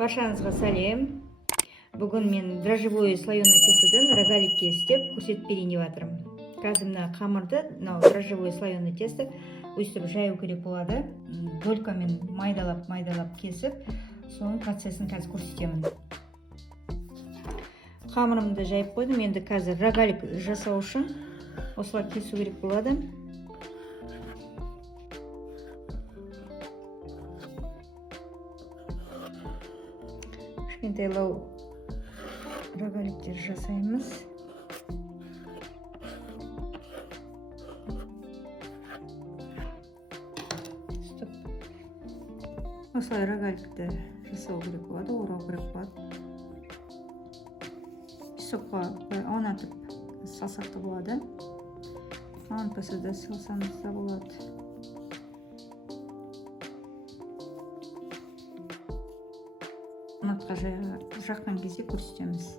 Баршаңызға сәлем. Бүгін мен дрожжевое слоеное тестоден рогаликке істеп көрсетіп берейін деп жатырмын. Қазір мына қамырды, мынау дрожжевое слоеное тесто өстіп жаю керек болады. Долькамен майдалап кесіп, соның процесін қазір көрсетемін. Қамырымды жайып қойдым. Енді қазір рогалик жасау үшін осылай кесу керек болады. Кішкентайлау рогаликтер жасаймыз. Осылай рогаликті жасау керек болады, орау керек болады. Песокқа аунатып салсақ та болады. Аунатпаса да салсаңыз да болады. Аунатқа жаққан кезде көрсетеміз.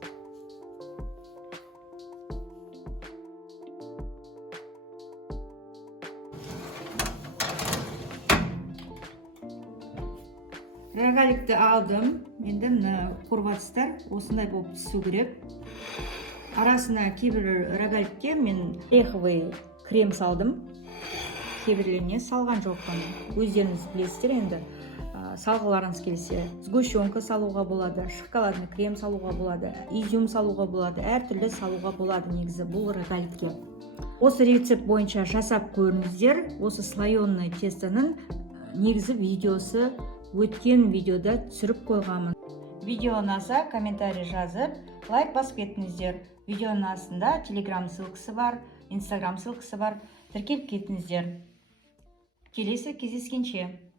Рогаликті алдым. Енді мына қорбатыстар осындай болып пісу керек. Арасына кейбір рогаликке мен ореховый крем салдым. Кейбірлеріне салған жоқпын. Өздеріңіз білесіздер енді. Салғыларыңыз келсе, сгущенка салуға болады, шоколадный крем салуға болады, изюм салуға болады, әртүрлі салуға болады негізі бұл рогаликке. Осы рецепт бойынша жасап көріңіздер. Осы слоеный тестоның негізі видеосы өткен видеода түсіріп қойғанмын. Видео ұнаса комментарий жазып, лайк басып кетіңіздер. Видеоның астында телеграм ссылкасы бар, инстаграм ссылкасы бар. Тіркеліп кетіңіздер. Келесі кездескенше.